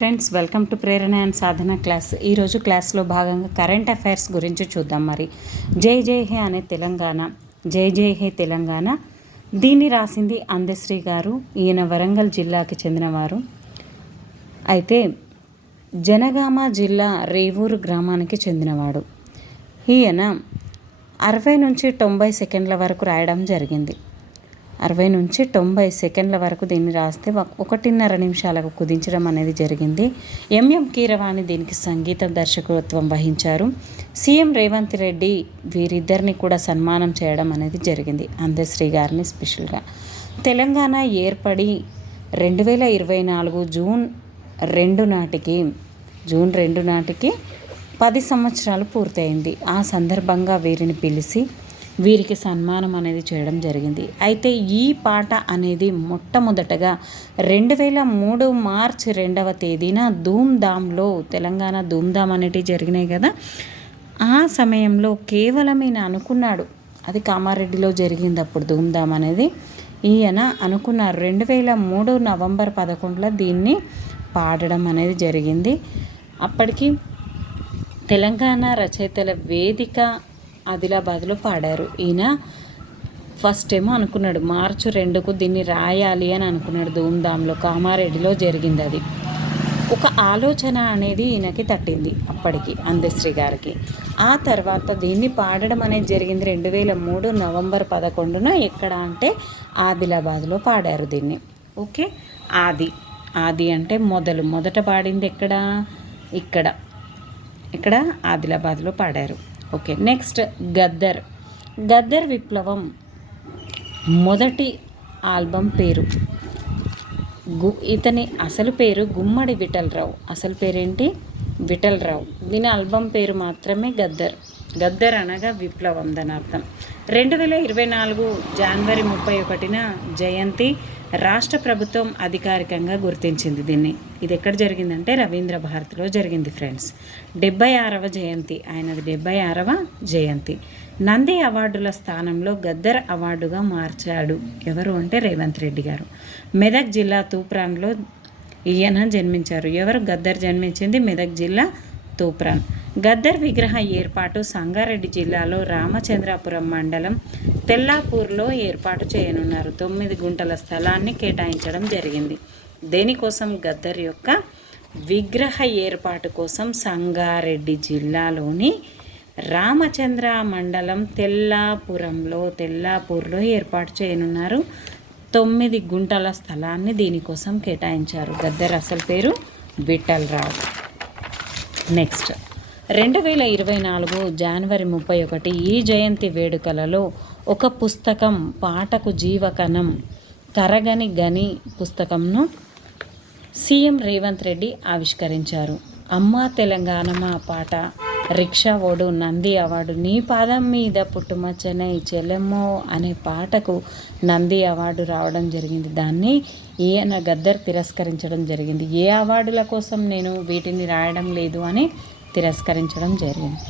Friends, welcome to Prerana and Sadhana class. ఈరోజు క్లాస్లో భాగంగా కరెంట్ అఫైర్స్ గురించి చూద్దాం. మరి జై జై హే అనే తెలంగాణ, జై జై హే తెలంగాణ, దీన్ని రాసింది అందశ్రీ గారు. ఈయన వరంగల్ జిల్లాకి చెందినవారు. అయితే జనగామ జిల్లా రేవూరు గ్రామానికి చెందినవాడు. ఈయన 60 నుంచి 90 సెకండ్ల వరకు రాయడం జరిగింది. 60 నుంచి 90 సెకండ్ల వరకు దీన్ని రాస్తే 1.5 నిమిషాలకు కుదించడం అనేది జరిగింది. ఎంఎం కీరవాణి దీనికి సంగీత దర్శకత్వం వహించారు. సీఎం రేవంత్ రెడ్డి వీరిద్దరిని కూడా సన్మానం చేయడం అనేది జరిగింది, అందశ్రీ గారిని స్పెషల్గా. తెలంగాణ ఏర్పడి 2024 జూన్ 2 నాటికి 10 సంవత్సరాలు పూర్తయింది. ఆ సందర్భంగా వీరిని పిలిచి వీరికి సన్మానం అనేది చేయడం జరిగింది. అయితే ఈ పాట అనేది మొట్టమొదటగా 2003 మార్చి 2వ తేదీన ధూమ్ధామ్లో, తెలంగాణ ధూమ్ధామ్ అనేటివి జరిగినాయి కదా, ఆ సమయంలో కేవలం ఈయన అనుకున్నాడు, అది కామారెడ్డిలో జరిగింది అప్పుడు ధూమ్ధామ్ అనేది. ఈయన అనుకున్నారు 2003 నవంబర్ 11 దీన్ని పాడడం అనేది జరిగింది. అప్పటికి తెలంగాణ రచయితల వేదిక ఆదిలాబాద్లో పాడారు. ఈయన ఫస్ట్ ఏమో అనుకున్నాడు మార్చి 2కు దీన్ని రాయాలి అని అనుకున్నాడు. ధూమ్ధామ్లో కామారెడ్డిలో జరిగింది. అది ఒక ఆలోచన అనేది ఈయనకి తట్టింది అప్పటికి అందశ్రీ గారికి. ఆ తర్వాత దీన్ని పాడడం అనేది జరిగింది 2003 నవంబర్ 11 ఎక్కడ అంటే ఆదిలాబాద్లో పాడారు దీన్ని. ఓకే, ఆది అంటే మొదట పాడింది ఇక్కడ ఆదిలాబాద్లో పాడారు. ఓకే, నెక్స్ట్ గద్దర్ విప్లవం మొదటి ఆల్బమ్ పేరు. ఇతని అసలు పేరు గుమ్మడి విఠలరావు. అసలు పేరేంటి? విఠలరావు. దీని ఆల్బమ్ పేరు మాత్రమే గద్దర్ అనగా విప్లవం దాని అర్థం. 2024 జనవరి 31న జయంతి రాష్ట్ర ప్రభుత్వం అధికారికంగా గుర్తించింది దీన్ని. ఇది ఎక్కడ జరిగిందంటే రవీంద్ర భారతిలో జరిగింది ఫ్రెండ్స్. 76వ జయంతి, ఆయనది 76వ జయంతి. నంది అవార్డుల స్థానంలో గద్దర్ అవార్డుగా మార్చాడు. ఎవరు అంటే రేవంత్ రెడ్డి గారు. మెదక్ జిల్లా తూప్రాన్లో ఈయన జన్మించారు. ఎవరు? గద్దర్ జన్మించింది మెదక్ జిల్లా తూప్రాన్. గద్దర్ విగ్రహ ఏర్పాటు సంగారెడ్డి జిల్లాలో రామచంద్రాపురం మండలం తెల్లాపూర్లో ఏర్పాటు చేయనున్నారు. 9 గుంటల స్థలాన్ని కేటాయించడం జరిగింది. దేనికోసం? గద్దర్ యొక్క విగ్రహ ఏర్పాటు కోసం సంగారెడ్డి జిల్లాలోని రామచంద్ర మండలం తెల్లాపూర్లో ఏర్పాటు చేయనున్నారు. 9 గుంటల స్థలాన్ని దీనికోసం కేటాయించారు. గద్దర్ అసలు పేరు విఠలరావు. నెక్స్ట్ 2024 జనవరి 31 ఈ జయంతి వేడుకలలో ఒక పుస్తకం, పాటకు జీవకణం, తరగని గని పుస్తకంను సీఎం రేవంత్ రెడ్డి ఆవిష్కరించారు. అమ్మా తెలంగాణమా పాట, రిక్షా ఓడు, నంది అవార్డు, నీ పాదం మీద పుట్టుమచ్చనై చెల్లెమ్మో అనే పాటకు నంది అవార్డు రావడం జరిగింది. దాన్ని ఈయన గద్దర్ తిరస్కరించడం జరిగింది. ఏ అవార్డుల కోసం నేను వీటిని రాయడం లేదు అని తిరస్కరించడం జరిగింది.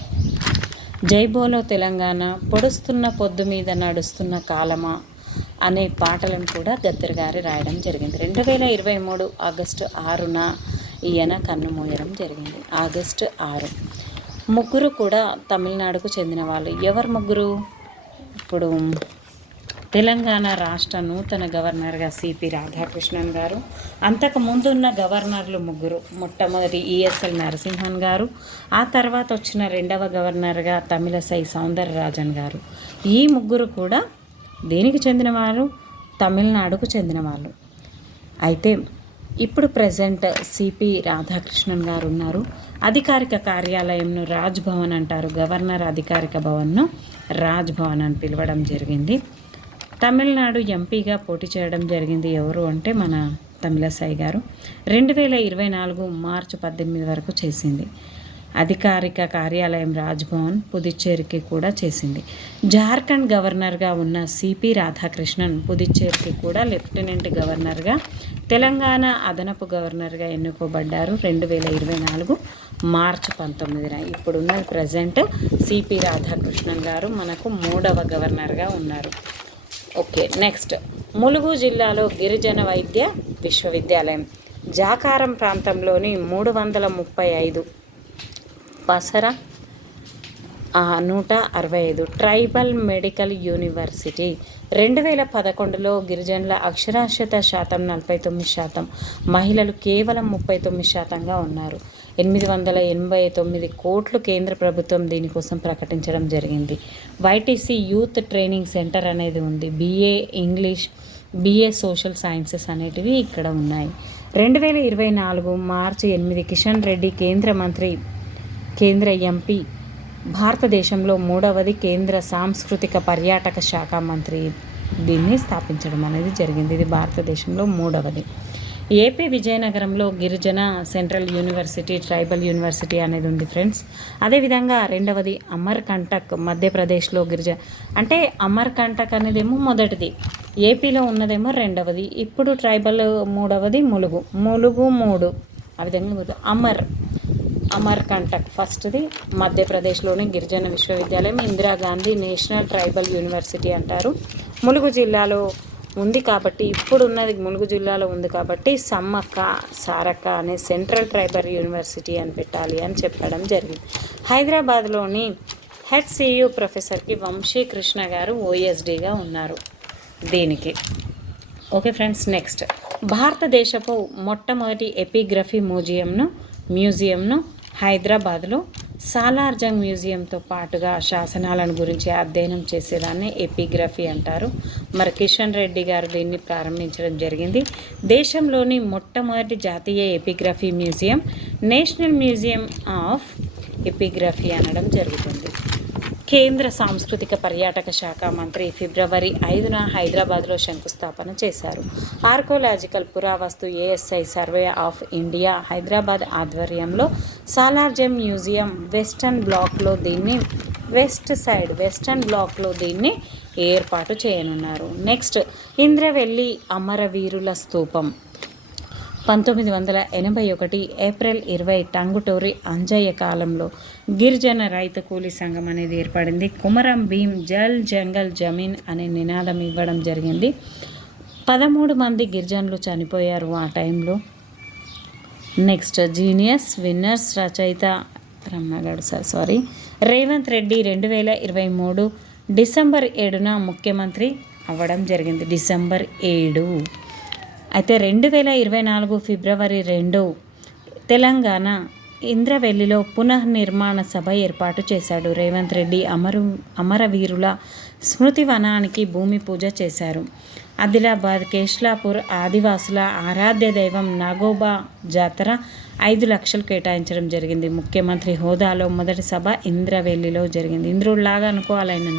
జై బోలో తెలంగాణ, పొడుస్తున్న పొద్దు మీద నడుస్తున్న కాలమా అనే పాటలను కూడా గద్దర్ గారు రాయడం జరిగింది. 2023 ఆగస్టు 6న ఈయన కన్నుమూయడం జరిగింది. ఆగస్టు 6. ముగ్గురు కూడా తమిళనాడుకు చెందిన వాళ్ళు. ఎవరు ముగ్గురు? ఇప్పుడు తెలంగాణ రాష్ట్ర నూతన గవర్నర్గా సిపి రాధాకృష్ణన్ గారు, అంతకు ముందున్న గవర్నర్లు ముగ్గురు. మొట్టమొదటి ఈఎస్ఎల్ నరసింహన్ గారు, ఆ తర్వాత వచ్చిన 2వ గవర్నర్గా తమిళసై సౌందరరాజన్ గారు. ఈ ముగ్గురు కూడా దేనికి చెందినవారు? తమిళనాడుకు చెందిన వాళ్ళు. అయితే ఇప్పుడు ప్రజెంట్ సిపి రాధాకృష్ణన్ గారు ఉన్నారు. అధికారిక కార్యాలయంను రాజ్ భవన్ అంటారు. గవర్నర్ అధికారిక భవన్ను రాజ్ భవన్ అని పిలవడం జరిగింది. తమిళనాడు ఎంపీగా పోటీ చేయడం జరిగింది. ఎవరు అంటే మన తమిళసై గారు. 2024 మార్చి 18 వరకు చేసింది. అధికారిక కార్యాలయం రాజ్భవన్ పుదుచ్చేరికి కూడా చేసింది. జార్ఖండ్ గవర్నర్గా ఉన్న సిపి రాధాకృష్ణన్ పుదుచ్చేరికి కూడా లెఫ్టినెంట్ గవర్నర్గా, తెలంగాణ అదనపు గవర్నర్గా ఎన్నుకోబడ్డారు 2024 మార్చి 19న. ఇప్పుడున్న ప్రజెంట్ సిపి రాధాకృష్ణన్ గారు మనకు 3వ గవర్నర్గా ఉన్నారు. ఓకే, నెక్స్ట్ ములుగు జిల్లాలో గిరిజన వైద్య విశ్వవిద్యాలయం. జాకారం ప్రాంతంలోని 335 పసర 165 ట్రైబల్ మెడికల్ యూనివర్సిటీ. 2011లో గిరిజనుల అక్షరాస్యత శాతం 49%, మహిళలు కేవలం 39%గా ఉన్నారు. 889 కోట్లు కేంద్ర ప్రభుత్వం దీనికోసం ప్రకటించడం జరిగింది. వైటీసీ యూత్ ట్రైనింగ్ సెంటర్ అనేది ఉంది. BA English, BA social sciences అనేటివి ఇక్కడ ఉన్నాయి. 2024 మార్చి 8 కిషన్ రెడ్డి కేంద్ర ఎంపీ, భారతదేశంలో 3వది కేంద్ర సాంస్కృతిక పర్యాటక శాఖ మంత్రి దీన్ని స్థాపించడం అనేది జరిగింది. ఇది భారతదేశంలో 3వది. ఏపీ విజయనగరంలో గిరిజన సెంట్రల్ యూనివర్సిటీ, ట్రైబల్ యూనివర్సిటీ అనేది ఉంది ఫ్రెండ్స్. అదేవిధంగా 2వది అమర్కంటక్, మధ్యప్రదేశ్లో అంటే అమర్కంటక్ అనేదేమో మొదటిది, ఏపీలో ఉన్నదేమో 2వది. ఇప్పుడు ట్రైబల్ 3వది ములుగు 3. ఆ విధంగా అమర్కంటక్ ఫస్ట్ది, మధ్యప్రదేశ్లోని గిరిజన విశ్వవిద్యాలయం, ఇందిరాగాంధీ నేషనల్ ట్రైబల్ యూనివర్సిటీ అంటారు. ములుగు జిల్లాలో ఉంది కాబట్టి, ఇప్పుడున్నది ములుగు జిల్లాలో ఉంది కాబట్టి సమ్మక్క సారక్క అనే సెంట్రల్ ట్రైబల్ యూనివర్సిటీ అని పెట్టాలి అని చెప్పడం జరిగింది. హైదరాబాద్లోని HCU ప్రొఫెసర్కి వంశీకృష్ణ గారు OSDగా ఉన్నారు దీనికి. ఓకే ఫ్రెండ్స్, నెక్స్ట్ భారతదేశపు మొట్టమొదటి ఎపిగ్రఫీ మ్యూజియంను హైదరాబాద్లో సాలార్జంగ్ మ్యూజియంతో పాటుగా శాసనాలను గురించి అధ్యయనం చేసేదాన్ని ఎపిగ్రఫీ అంటారు. మరి కిషన్ రెడ్డి గారు దీన్ని ప్రారంభించడం జరిగింది. దేశంలోని మొట్టమొదటి జాతీయ epigraphy museum national museum of epigraphy అనడం జరుగుతుంది. కేంద్ర సాంస్కృతిక పర్యాటక శాఖ మంత్రి ఫిబ్రవరి 5న హైదరాబాద్లో శంకుస్థాపన చేశారు. ఆర్కోలాజికల్ పురావస్తు ASI survey of India Hyderabad ఆధ్వర్యంలో సాలార్జంగ్ మ్యూజియం వెస్టర్న్ బ్లాక్లో దీన్ని ఏర్పాటు చేయనున్నారు. నెక్స్ట్, ఇంద్రవెల్లి అమరవీరుల స్తూపం 1981 ఏప్రిల్ 20 టంగుటూరి అంజయ్య కాలంలో గిరిజన రైతు కూలీ సంఘం అనేది ఏర్పడింది. కుమరం భీం జల్ జంగల్ జమీన్ అనే నినాదం ఇవ్వడం జరిగింది. 13 మంది గిరిజనులు చనిపోయారు ఆ టైంలో. నెక్స్ట్, జీనియస్ విన్నర్స్ రచయిత రేవంత్ రెడ్డి 2023 డిసెంబర్ 7న ముఖ్యమంత్రి అవ్వడం జరిగింది. డిసెంబర్ 7. అయితే 2024 ఫిబ్రవరి 2 తెలంగాణ ఇంద్రవెల్లిలో పునర్నిర్మాణ సభ ఏర్పాటు చేశాడు. రేవంత్ రెడ్డి అమరవీరుల స్మృతి వనానికి భూమి పూజ చేశారు. ఆదిలాబాద్ కేష్లాపూర్ ఆదివాసుల ఆరాధ్య దైవం నాగోబా జాతర 5 లక్షలు కేటాయించడం జరిగింది. ముఖ్యమంత్రి హోదాలో మొదటి సభ ఇంద్రవెల్లిలో జరిగింది. ఇంద్రుడిలాగా అనుకోవాలని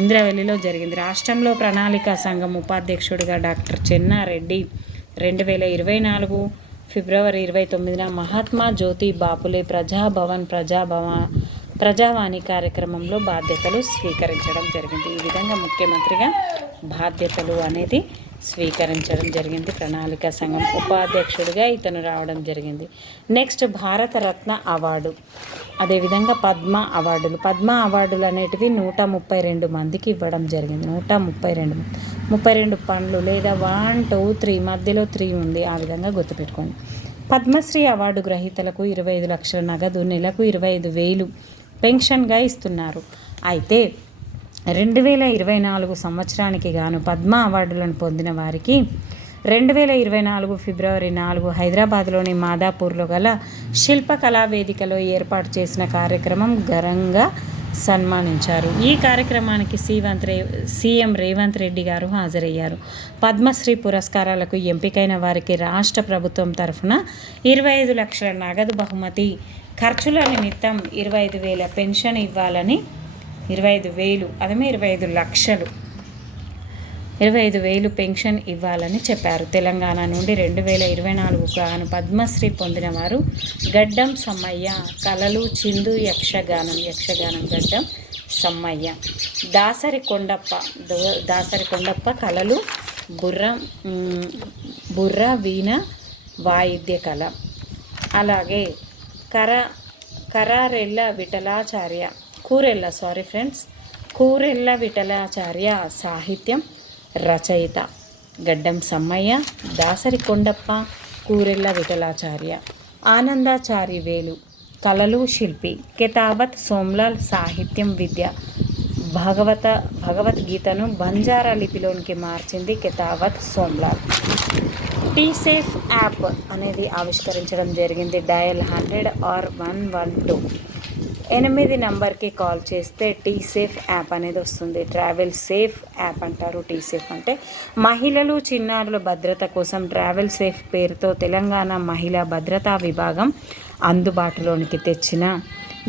ఇంద్రవెల్లిలో జరిగింది. రాష్ట్రంలో ప్రణాళికా సంఘం ఉపాధ్యక్షుడిగా డాక్టర్ చెన్నారెడ్డి 2024 ఫిబ్రవరి 29న మహాత్మా జ్యోతి బాపులే ప్రజావాణి కార్యక్రమంలో బాధ్యతలు స్వీకరించడం జరిగింది. ఈ విధంగా ముఖ్యమంత్రిగా బాధ్యతలు అనేది స్వీకరించడం జరిగింది. ప్రణాళికా సంఘం ఉపాధ్యక్షుడిగా ఇతను రావడం జరిగింది. నెక్స్ట్, భారతరత్న అవార్డు, అదేవిధంగా పద్మ అవార్డులు అనేటివి 132 మందికి ఇవ్వడం జరిగింది. 132 పండ్లు లేదా 1, 2, 3 మధ్యలో 3 ఉంది, ఆ విధంగా గుర్తుపెట్టుకోండి. పద్మశ్రీ అవార్డు గ్రహీతలకు 25 లక్షల నగదు, నెలకు 25,000 పెన్షన్గా ఇస్తున్నారు. అయితే 2024 సంవత్సరానికి గాను పద్మ అవార్డులను పొందిన వారికి 2024 ఫిబ్రవరి 4 హైదరాబాద్లోని మాదాపూర్లో గల శిల్పకళా వేదికలో ఏర్పాటు చేసిన కార్యక్రమం ఘనంగా సన్మానించారు. ఈ కార్యక్రమానికి సీఎం రేవంత్ రెడ్డి గారు హాజరయ్యారు. పద్మశ్రీ పురస్కారాలకు ఎంపికైన వారికి రాష్ట్ర ప్రభుత్వం తరఫున 25 లక్షల నగదు బహుమతి, ఖర్చుల నిమిత్తం 25,000 పెన్షన్ ఇవ్వాలని 25,000 అదేమే 25 లక్షలు 25,000 పెన్షన్ ఇవ్వాలని చెప్పారు. తెలంగాణ నుండి 2024 గాను పద్మశ్రీ పొందిన వారు గడ్డం సమ్మయ్య, కళలు చిందు యక్షగానం గడ్డం సమ్మయ్య, దాసరి కొండప్ప కళలు బుర్ర వీణ వాయిద్య కళ, అలాగే కూరెళ్ళ విఠలాచార్య సాహిత్యం రచయిత. గడ్డం సమ్మయ్య, దాసరి కొండప్ప కూరెళ్ళ విఠలాచార్య, ఆనందాచారి వేలు కళలు శిల్పి, కెతావత్ సోమ్లాల్ సాహిత్యం విద్య, భగవద్గీతను బంజారా లిపిలోనికి మార్చింది Ketavath Somlal. Tea safe app అనేది ఆవిష్కరించడం జరిగింది. డయల్ 100 or 112 8 నంబర్కి కాల్ చేస్తే టీ సేఫ్ యాప్ అనేది వస్తుంది. ట్రావెల్ సేఫ్ యాప్ అంటారు. టీ సేఫ్ అంటే మహిళలు చిన్నారుల భద్రత కోసం ట్రావెల్ సేఫ్ పేరుతో తెలంగాణ మహిళా భద్రతా విభాగం అందుబాటులోనికి తెచ్చిన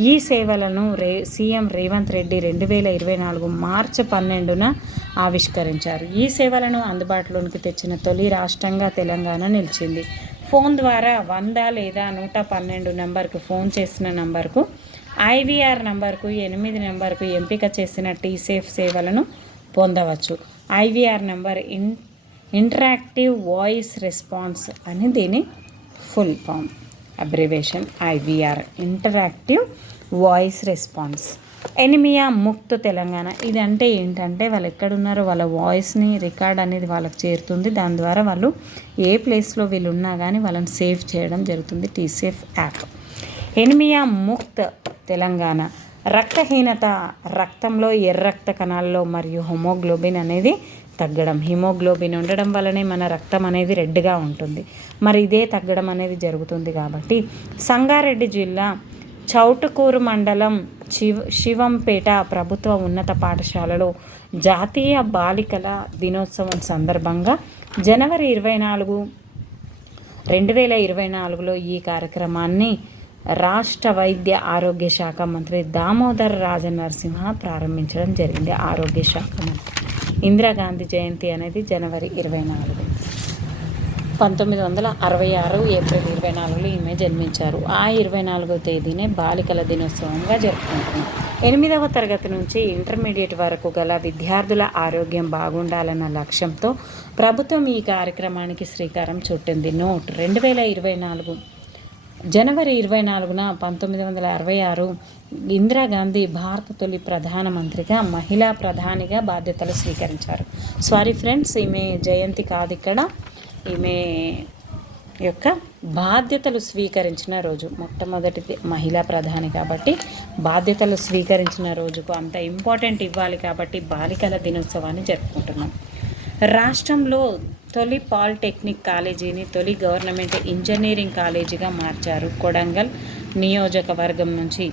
ఈ సేవలను సీఎం రేవంత్ రెడ్డి 2024 మార్చి 12న ఆవిష్కరించారు. ఈ సేవలను అందుబాటులోనికి తెచ్చిన తొలి రాష్ట్రంగా తెలంగాణ నిలిచింది. ఫోన్ ద్వారా 100 లేదా 112 నంబర్కు ఫోన్ చేసిన నంబర్కు IVR నంబర్కు 8 నంబర్కు ఎంపిక చేసిన టీ సేఫ్ సేవలను పొందవచ్చు. IVR number interactive voice response అని దీని full form, abbreviation IVR, interactive voice response. Anaemia Mukt Telangana. ఇది అంటే ఏంటంటే వాళ్ళు ఎక్కడున్నారో వాళ్ళ వాయిస్ని రికార్డ్ అనేది వాళ్ళకి చేరుతుంది. దాని ద్వారా వాళ్ళు ఏ ప్లేస్లో వీళ్ళు ఉన్నా కానీ వాళ్ళని సేవ్ చేయడం జరుగుతుంది. T safe app. Anaemia Mukt Telangana. రక్తహీనత, రక్తంలో ఎర్ర రక్త కణాల్లో మరియు హిమోగ్లోబిన్ అనేది తగ్గడం. హిమోగ్లోబిన్ ఉండడం వల్లనే మన రక్తం అనేది రెడ్గా ఉంటుంది. మరి ఇదే తగ్గడం అనేది జరుగుతుంది కాబట్టి సంగారెడ్డి జిల్లా చౌటుకూరు మండలం శివంపేట ప్రభుత్వ ఉన్నత పాఠశాలలో జాతీయ బాలికల దినోత్సవం సందర్భంగా జనవరి 24, 2024లో ఈ కార్యక్రమాన్ని రాష్ట్ర వైద్య ఆరోగ్య శాఖ మంత్రి దామోదర్ రాజనరసింహ ప్రారంభించడం జరిగింది. ఆరోగ్య శాఖ మంత్రి. ఇందిరాగాంధీ జయంతి అనేది జనవరి 24, 1966 ఏప్రిల్ 24లో ఈమె జన్మించారు. ఆ 24వ తేదీనే బాలికల దినోత్సవంగా జరుపుకుంటున్నాం. 8వ తరగతి నుంచి ఇంటర్మీడియట్ వరకు గల విద్యార్థుల ఆరోగ్యం బాగుండాలన్న లక్ష్యంతో ప్రభుత్వం ఈ కార్యక్రమానికి శ్రీకారం చుట్టింది. నోట్: 2024 జనవరి 24న 1966 ఇందిరాగాంధీ భారత తొలి ప్రధానమంత్రిగా, మహిళా ప్రధానిగా బాధ్యతలు స్వీకరించారు. సారీ ఫ్రెండ్స్, ఈమె జయంతి కాదు ఇక్కడ, ఈమె యొక్క బాధ్యతలు స్వీకరించిన రోజు. మొట్టమొదటిది మహిళా ప్రధాని కాబట్టి బాధ్యతలు స్వీకరించిన రోజుకు అంత ఇంపార్టెంట్ ఇవ్వాలి కాబట్టి బాలికల దినోత్సవాన్ని జరుపుకుంటున్నాం. రాష్ట్రంలో తొలి పాలిటెక్నిక్ కాలేజీని తొలి గవర్నమెంట్ ఇంజనీరింగ్ కాలేజీగా మార్చారు. కొడంగల్ నియోజకవర్గం నుంచి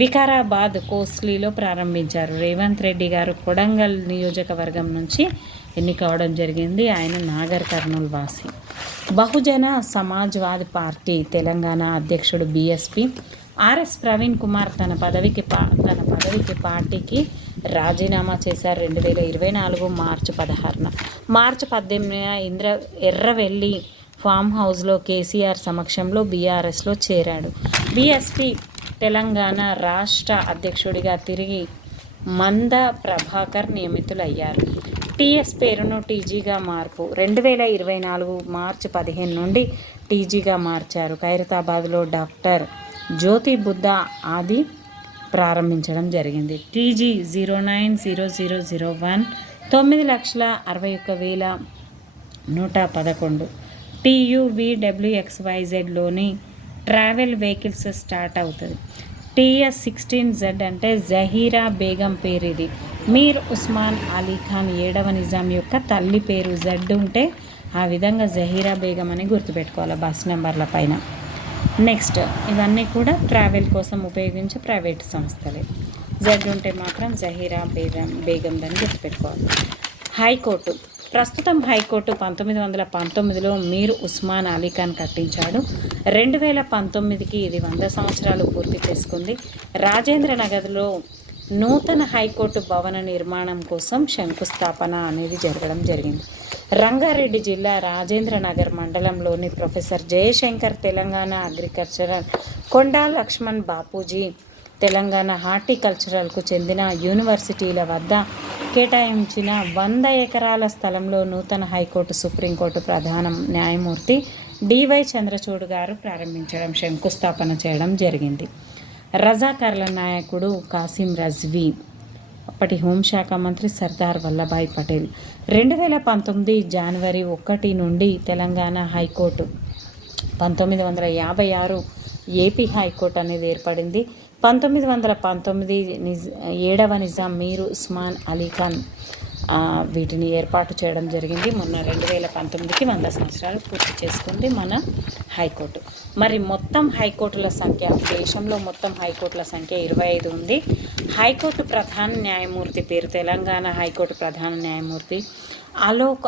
వికారాబాద్ కోస్లీలో ప్రారంభించారు. రేవంత్ రెడ్డి గారు కొడంగల్ నియోజకవర్గం నుంచి ఎన్నికవడం జరిగింది. ఆయన నాగర్ కర్నూల్ వాసి. బహుజన సమాజ్వాదీ పార్టీ తెలంగాణ అధ్యక్షుడు BSP RS ప్రవీణ్ కుమార్ తన పదవికి పార్టీకి రాజీనామా చేశారు. 2024 మార్చి 16న. మార్చి 18న ఎర్రవెల్లి ఫామ్ హౌస్లో కేసీఆర్ సమక్షంలో బీఆర్ఎస్లో చేరాడు. BSP తెలంగాణ రాష్ట్ర అధ్యక్షుడిగా తిరిగి మంద ప్రభాకర్ నియమితులయ్యారు. TS పేరును TGగా మార్పు. 2024 మార్చి 15 నుండి TGగా మార్చారు. ఖైరతాబాద్లో డాక్టర్ జ్యోతి బుద్ధ ఆది ప్రారంభించడం జరిగింది. TG 090001 9,61,111. TUVWXYZలోని ట్రావెల్ వెహికల్స్ స్టార్ట్ అవుతుంది. TS 16Z అంటే జహీరా బేగం పేరు. ఇది మీర్ ఉస్మాన్ అలీ ఖాన్ 7వ నిజాం యొక్క తల్లి పేరు. Z ఉంటే ఆ విధంగా జహీరా బేగం అని గుర్తుపెట్టుకోవాలి బస్ నెంబర్ల పైన. నెక్స్ట్, ఇవన్నీ కూడా ట్రావెల్ కోసం ఉపయోగించే ప్రైవేట్ సంస్థలే. Z ఉంటే మాత్రం జహీరా బేగం అని గుర్తుపెట్టుకోవాలి. హైకోర్టు. ప్రస్తుతం హైకోర్టు 1919లో మీర్ ఉస్మాన్ అలీ ఖాన్ కట్టించాడు. 2019కి ఇది 100 సంవత్సరాలు పూర్తి చేసుకుంది. రాజేంద్ర నగర్లో నూతన హైకోర్టు భవన నిర్మాణం కోసం శంకుస్థాపన అనేది జరగడం జరిగింది. రంగారెడ్డి జిల్లా రాజేంద్ర నగర్ మండలంలోని ప్రొఫెసర్ జయశంకర్ తెలంగాణ అగ్రికల్చరల్, కొండా లక్ష్మణ్ బాపూజీ తెలంగాణ హార్టికల్చరల్కు చెందిన యూనివర్సిటీల వద్ద కేటాయించిన 100 ఎకరాల స్థలంలో నూతన హైకోర్టు, సుప్రీంకోర్టు ప్రధాన న్యాయమూర్తి DY చంద్రచూడ్ గారు ప్రారంభించడం, శంకుస్థాపన చేయడం జరిగింది. రజాకార్ల నాయకుడు కాసిం రజ్వీ, అప్పటి హోంశాఖ మంత్రి సర్దార్ వల్లభాయ్ పటేల్. 2019 జనవరి 1 నుండి తెలంగాణ హైకోర్టు 1956 ఏపీ హైకోర్టు అనేది ఏర్పడింది. 1919 ఏడవ నిజాం మీర్ ఉస్మాన్ అలీ ఖాన్ వీటిని ఏర్పాటు చేయడం జరిగింది. మొన్న 2019కి 100 సంవత్సరాలు పూర్తి చేసుకుంది మన హైకోర్టు. మరి మొత్తం హైకోర్టుల సంఖ్య, దేశంలో మొత్తం హైకోర్టుల సంఖ్య 25 ఉంది. హైకోర్టు ప్రధాన న్యాయమూర్తి పేరు తెలంగాణ హైకోర్టు ప్రధాన న్యాయమూర్తి అలోక్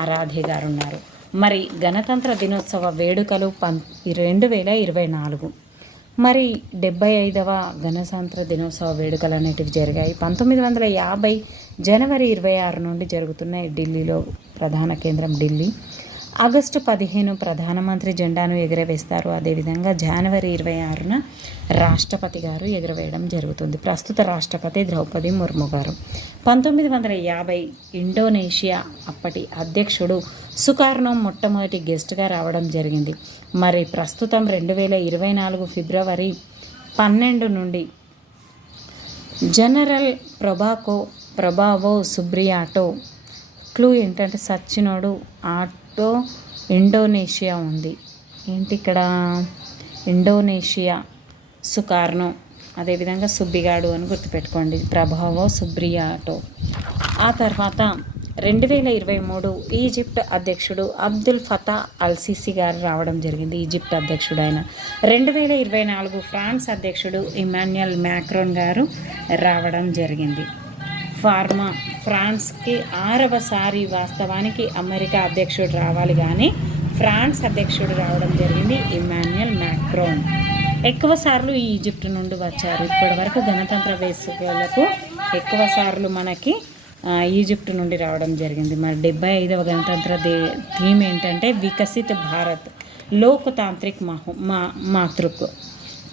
అరాధే గారు ఉన్నారు. మరి గణతంత్ర దినోత్సవ వేడుకలు 2024, మరి 75వ గణతంత్ర దినోత్సవ వేడుకలు అనేటివి జరిగాయి. 1950 జనవరి 26 నుండి జరుగుతున్నాయి. ఢిల్లీలో ప్రధాన కేంద్రం ఢిల్లీ. ఆగస్టు 15 ప్రధానమంత్రి జెండాను ఎగురవేస్తారు. అదేవిధంగా జనవరి 26న రాష్ట్రపతి గారు ఎగురవేయడం జరుగుతుంది. ప్రస్తుత రాష్ట్రపతి ద్రౌపది ముర్ము గారు. 1950 ఇండోనేషియా అప్పటి అధ్యక్షుడు సుకార్నో మొట్టమొదటి గెస్ట్గా రావడం జరిగింది. మరి ప్రస్తుతం 2024 ఫిబ్రవరి 12 నుండి జనరల్ ప్రభావో సుబ్రియాటో క్లూ ఏంటంటే సచ్చినోడు ఆటో ఇండోనేషియా ఉంది. ఏంటి ఇక్కడ ఇండోనేషియా సుకార్నో, అదేవిధంగా సుబ్బిగాడు అని గుర్తుపెట్టుకోండి, ప్రభావో సుబ్రియాటో. ఆ తర్వాత 2023 ఈజిప్ట్ అధ్యక్షుడు అబ్దుల్ ఫతా అల్సిసి గారు రావడం జరిగింది. ఈజిప్ట్ అధ్యక్షుడు ఆయన. 2024 ఫ్రాన్స్ అధ్యక్షుడు ఇమాన్యుయల్ మ్యాక్రోన్ గారు రావడం జరిగింది. ఫ్రాన్స్కి 6వసారి, వాస్తవానికి అమెరికా అధ్యక్షుడు రావాలి కానీ ఫ్రాన్స్ అధ్యక్షుడు రావడం జరిగింది ఇమాన్యుయల్ మ్యాక్రోన్. ఎక్కువసార్లు ఈజిప్ట్ నుండి వచ్చారు. ఇప్పటి వరకు గణతంత్ర వేడుకలకు ఎక్కువసార్లు మనకి ఈజిప్ట్ నుండి రావడం జరిగింది. మరి 75వ గణతంత్ర థీమ్ ఏంటంటే వికసిత్ భారత్, లోక్తాంత్రిక్ మాతృక్.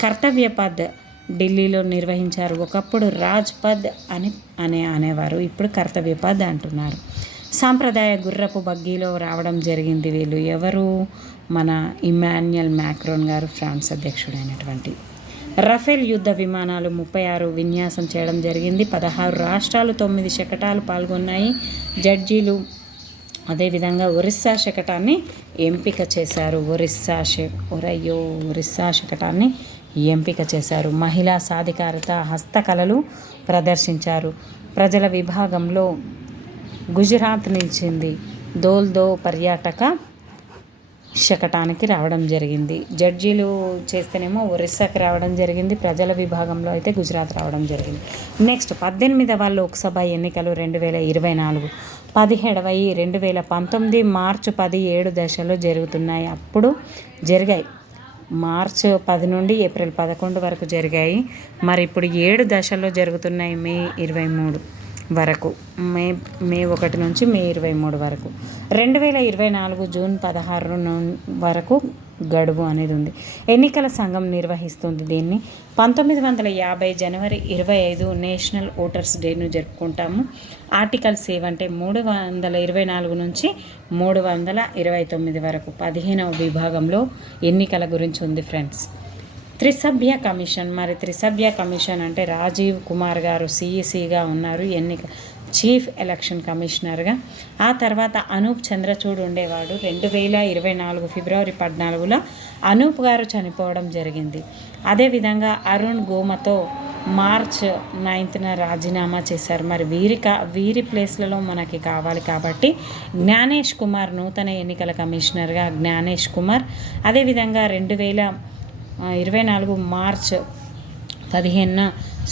కర్తవ్యపథ్ ఢిల్లీలో నిర్వహించారు. ఒకప్పుడు రాజ్పథ్ అనేవారు, ఇప్పుడు కర్తవ్యపథ్ అంటున్నారు. సాంప్రదాయ గుర్రపు బగ్గీలో రావడం జరిగింది. వీళ్ళు ఎవరు? మన ఇమాన్యుయల్ మ్యాక్రోన్ గారు, ఫ్రాన్స్ అధ్యక్షుడైనటువంటి. రఫేల్ యుద్ధ విమానాలు 36 విన్యాసం చేయడం జరిగింది. 16 రాష్ట్రాలు 9 శకటాలు పాల్గొన్నాయి. జడ్జీలు అదేవిధంగా ఒరిస్సా శకటాన్ని ఎంపిక చేశారు. ఒరిస్సా శకటాన్ని ఎంపిక చేశారు. మహిళా సాధికారత హస్తకళలు ప్రదర్శించారు. ప్రజల విభాగంలో గుజరాత్ నిలిచింది. దోల్దో పర్యాటక శకటానికి రావడం జరిగింది. జడ్జీలు చేస్తేనేమో ఒరిస్సాకి రావడం జరిగింది. ప్రజల విభాగంలో అయితే గుజరాత్ రావడం జరిగింది. నెక్స్ట్ 18వ లోక్సభ ఎన్నికలు 2024, 17వ 2019 మార్చి 10 7 దశలో జరుగుతున్నాయి. అప్పుడు జరిగాయి. మార్చి 10 నుండి ఏప్రిల్ 11 వరకు జరిగాయి. మరి ఇప్పుడు 7 దశల్లో జరుగుతున్నాయి. మే 23 వరకు, మే 1 నుంచి మే 23 వరకు. 2024 జూన్ 16 వరకు గడువు అనేది ఉంది. ఎన్నికల సంఘం నిర్వహిస్తుంది దీన్ని. 1950 జనవరి 25 నేషనల్ ఓటర్స్ డేను జరుపుకుంటాము. ఆర్టికల్ 7 అంటే 324 నుంచి 329 వరకు 15వ విభాగంలో ఎన్నికల గురించి ఉంది ఫ్రెండ్స్. త్రిసభ్య కమిషన్. మరి త్రిసభ్య కమిషన్ అంటే రాజీవ్ కుమార్ గారు సిఈసిగా ఉన్నారు, చీఫ్ ఎలక్షన్ కమిషనర్గా. ఆ తర్వాత అనూప్ చంద్రచూడ్ ఉండేవాడు. 2024 ఫిబ్రవరి 14 అనూప్ గారు చనిపోవడం జరిగింది. అదేవిధంగా అరుణ్ గోమతో మార్చ్ 9న రాజీనామా చేశారు. మరి వీరి ప్లేస్లలో మనకి కావాలి కాబట్టి జ్ఞానేష్ కుమార్ నూతన ఎన్నికల కమిషనర్గా జ్ఞానేష్ కుమార్. అదేవిధంగా 2024 మార్చ్ 15న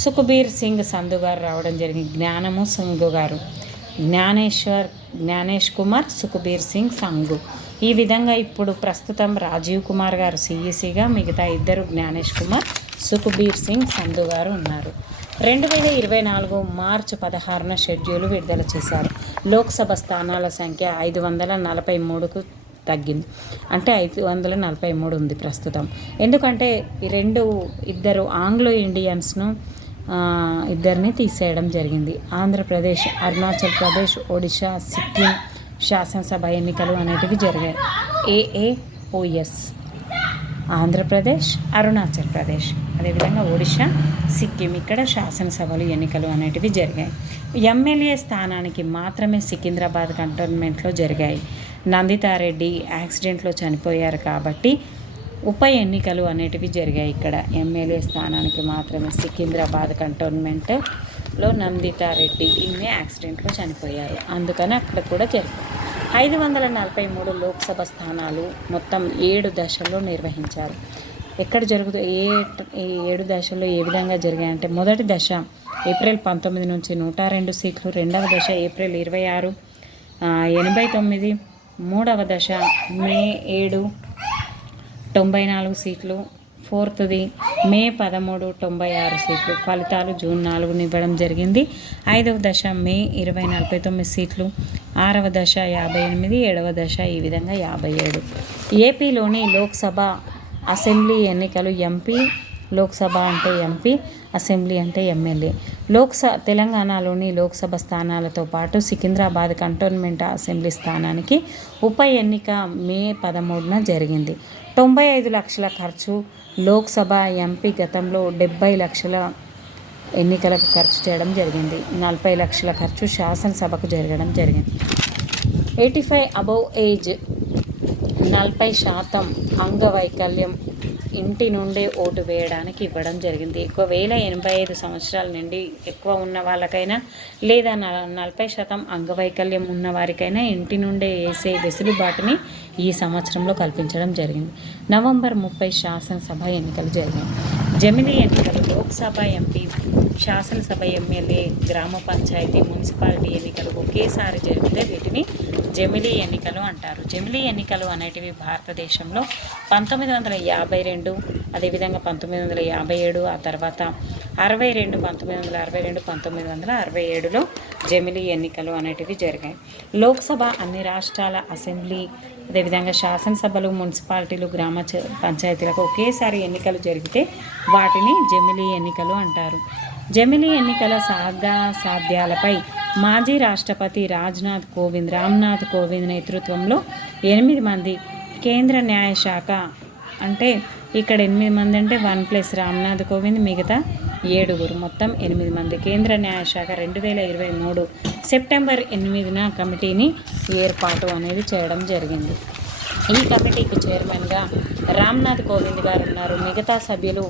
సుఖ్బీర్ సింగ్ సంధు గారు రావడం జరిగింది. జ్ఞానము సంఘు గారు, జ్ఞానేష్ కుమార్, సుఖ్బీర్ సింగ్ సంఘు. ఈ విధంగా ఇప్పుడు ప్రస్తుతం రాజీవ్ కుమార్ గారు సిఈసిగా, మిగతా ఇద్దరు జ్ఞానేష్ కుమార్, సుఖ్బీర్ సింగ్ సంధు గారు ఉన్నారు. 2024 మార్చి 16న షెడ్యూల్ విడుదల చేశారు. లోక్సభ స్థానాల సంఖ్య 543కు తగ్గింది. అంటే 543 ఉంది ప్రస్తుతం. ఎందుకంటే ఇద్దరు ఆంగ్లో ఇండియన్స్ను ఇద్దరిని తీసేయడం జరిగింది. ఆంధ్రప్రదేశ్, అరుణాచల్ ప్రదేశ్, ఒడిశా, సిక్కిం శాసనసభ ఎన్నికలు అనేటివి జరిగాయి. AAOS ఆంధ్రప్రదేశ్, అరుణాచల్ ప్రదేశ్, అదేవిధంగా ఒడిశా, సిక్కిం ఇక్కడ శాసనసభలు ఎన్నికలు అనేటివి జరిగాయి. ఎమ్మెల్యే స్థానానికి మాత్రమే సికింద్రాబాద్ కంటోన్మెంట్లో జరిగాయి. నందితారెడ్డి యాక్సిడెంట్లో చనిపోయారు కాబట్టి ఉప ఎన్నికలు అనేటివి జరిగాయి. ఇక్కడ ఎమ్మెల్యే స్థానానికి మాత్రమే సికింద్రాబాద్ కంటోన్మెంట్లో నందితారెడ్డి ఈమె యాక్సిడెంట్లో చనిపోయారు, అందుకని అక్కడ కూడా జరిగింది. 543 లోక్సభ స్థానాలు మొత్తం 7 దశల్లో నిర్వహించారు. ఎక్కడ జరుగుతుంది, ఈ 7 దశల్లో ఏ విధంగా జరిగాయంటే, మొదటి దశ ఏప్రిల్ 19 నుంచి 102 సీట్లు, రెండవ దశ ఏప్రిల్ 26 89, మూడవ దశ మే 7 94 సీట్లు, ఫోర్త్ది మే 13 96 సీట్లు. ఫలితాలు జూన్ 4 ఇవ్వడం జరిగింది. 5వ దశ మే 20 49 సీట్లు, 6వ దశ 58, 7వ దశ ఈ విధంగా 57. ఏపీలోని లోక్సభ అసెంబ్లీ ఎన్నికలు ఎంపీ, లోక్సభ అంటే ఎంపీ, అసెంబ్లీ అంటే ఎమ్మెల్యే. తెలంగాణలోని లోక్సభ స్థానాలతో పాటు సికింద్రాబాద్ కంటోన్మెంట్ అసెంబ్లీ స్థానానికి ఉప ఎన్నిక మే 13న జరిగింది. 95 లక్షల ఖర్చు. లోక్సభ, ఎంపీ గతంలో 70 లక్షల ఎన్నికలకు ఖర్చు చేయడం జరిగింది. 40 లక్షల ఖర్చు శాసనసభకు జరగడం జరిగింది. 85 అబవ్ ఏజ్, 40% అంగవైకల్యం ఇంటి నుండే ఓటు వేయడానికి ఇవ్వడం జరిగింది. ఒకవేళ 85 సంవత్సరాల నుండి ఎక్కువ ఉన్న వాళ్ళకైనా లేదా 40% అంగవైకల్యం ఉన్న వారికైనా ఇంటి నుండే వేసే వెసులుబాటుని ఈ సంవత్సరంలో కల్పించడం జరిగింది. నవంబర్ 30 శాసనసభ ఎన్నికలు జరిగాయి. జమిలీ ఎన్నికలు లోక్సభ, ఎంపీ, శాసనసభ, ఎమ్మెల్యే, గ్రామ పంచాయతీ, మున్సిపాలిటీ ఎన్నికలు ఒకేసారి జరిగితే వీటిని జమిలీ ఎన్నికలు అంటారు. జమిలీ ఎన్నికలు అనేటివి భారతదేశంలో 1952, అదేవిధంగా 1957, ఆ తర్వాత 62, 1962, 1967లో జమిలీ ఎన్నికలు అనేటివి జరిగాయి. లోక్సభ అన్ని రాష్ట్రాల అసెంబ్లీ, అదేవిధంగా శాసనసభలు, మున్సిపాలిటీలు, గ్రామ పంచాయతీలకు ఒకేసారి ఎన్నికలు జరిగితే వాటిని జమిలీ ఎన్నికలు అంటారు. జమిలీ ఎన్నికల సాధ్యాలపై మాజీ రాష్ట్రపతి రామ్నాథ్ కోవింద్ నేతృత్వంలో 8 మంది, కేంద్ర న్యాయశాఖ అంటే ఇక్కడ 8 మంది అంటే 1+ రామ్నాథ్ కోవింద్, మిగతా 7, మొత్తం 8 మంది. కేంద్ర న్యాయశాఖ 2023 సెప్టెంబర్ 8న కమిటీని ఏర్పాటు అనేది చేయడం జరిగింది. ఈ కమిటీకి చైర్మన్గా రామ్నాథ్ కోవింద్ గారు ఉన్నారు. మిగతా సభ్యులు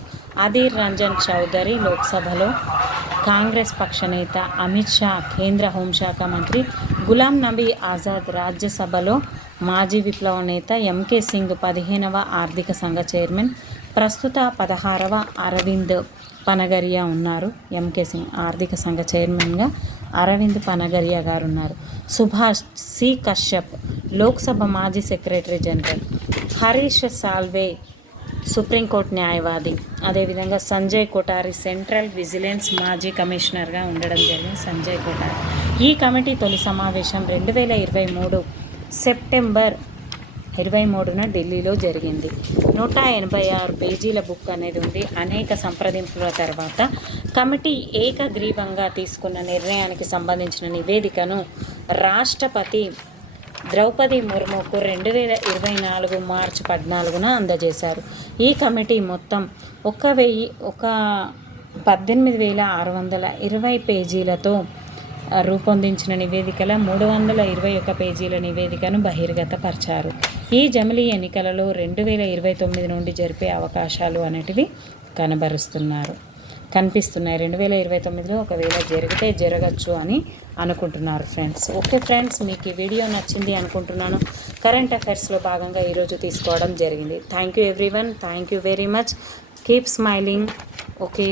అధీర్ రంజన్ చౌదరి లోక్సభలో, కాంగ్రెస్ పక్ష నేత అమిత్ షా, కేంద్ర హోంశాఖ మంత్రి గులాం నబీ ఆజాద్ రాజ్యసభలో, మాజీ విప్లవ నేత ఎంకే సింగ్ 15వ ఆర్థిక సంఘ చైర్మన్, ప్రస్తుత 16వ అరవింద్ పనగరియా ఉన్నారు. ఎంకే సింగ్ ఆర్థిక సంఘ చైర్మన్గా అరవింద్ పనగరియా గారు ఉన్నారు. సుభాష్ సి కశ్యప్ లోక్సభ మాజీ secretary general, Harish Salve supreme court న్యాయవాది, అదేవిధంగా సంజయ్ కొఠారి సెంట్రల్ విజిలెన్స్ మాజీ కమిషనర్గా ఉండడం జరిగింది. సంజయ్ కొఠారి. ఈ కమిటీ తొలి సమావేశం 2023 సెప్టెంబర్ 23న ఢిల్లీలో జరిగింది. 186 పేజీల బుక్ అనేది ఉంది. అనేక సంప్రదింపుల తర్వాత కమిటీ ఏకగ్రీవంగా తీసుకున్న నిర్ణయానికి సంబంధించిన నివేదికను రాష్ట్రపతి ద్రౌపది ముర్ముకు 2024 మార్చి 14న అందజేశారు. ఈ కమిటీ మొత్తం 18,620 పేజీలతో రూపొందించిన నివేదికల 321 పేజీల నివేదికను బహిర్గతపరిచారు. ఈ జమిలీ ఎన్నికలలో 2029 నుండి జరిపే అవకాశాలు అనేటివి కనిపిస్తున్నాయి. 2029లో ఒకవేళ జరిగితే జరగచ్చు అని అనుకుంటున్నారు ఫ్రెండ్స్. ఓకే ఫ్రెండ్స్, మీకు ఈ వీడియో నచ్చింది అనుకుంటున్నాను. కరెంట్ అఫైర్స్లో భాగంగా ఈరోజు తీసుకోవడం జరిగింది. Thank you everyone, thank you very much. Keep smiling. Okay.